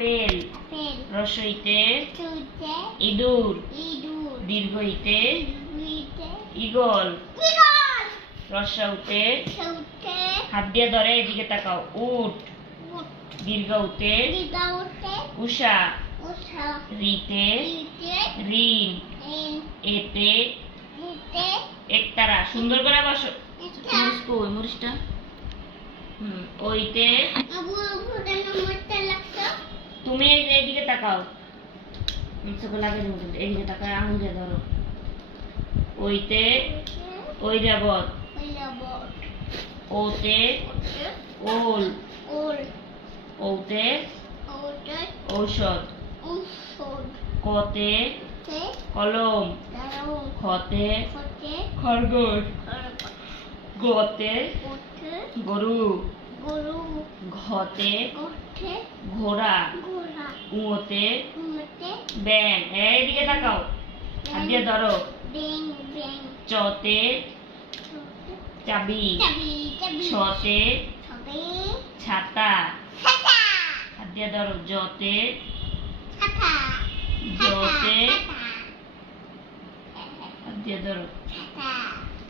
Apple. রসইতে ইঁদুর। দীর্ঘইতে eagle. রস্যাউতে হাত দিয়ে ধরে এদিকে তাকাও উট। দীর্ঘউতে উষা। রিতে ঋণ। এতে একতারা। সুন্দর করে বসো। মরিচটা ওইতে তুমি এইদিকে তাকাও। এইদিকে তাকায় আঙুল দিয়ে ধরো। ওইতে ঐরাবত। ওতে ওল। ওতে ঔষধ। কতে কলম। খতে খরগোশ। গতে গরু। ঘতে ঘোড়া। উঁতে ব্যাং। এইদিকে তাকাও, হাত দিয়ে ধরো। চতে চাবি। ছতে ছাতা। হাত দিয়ে ধরো। জতে হাত দিয়ে ধরো।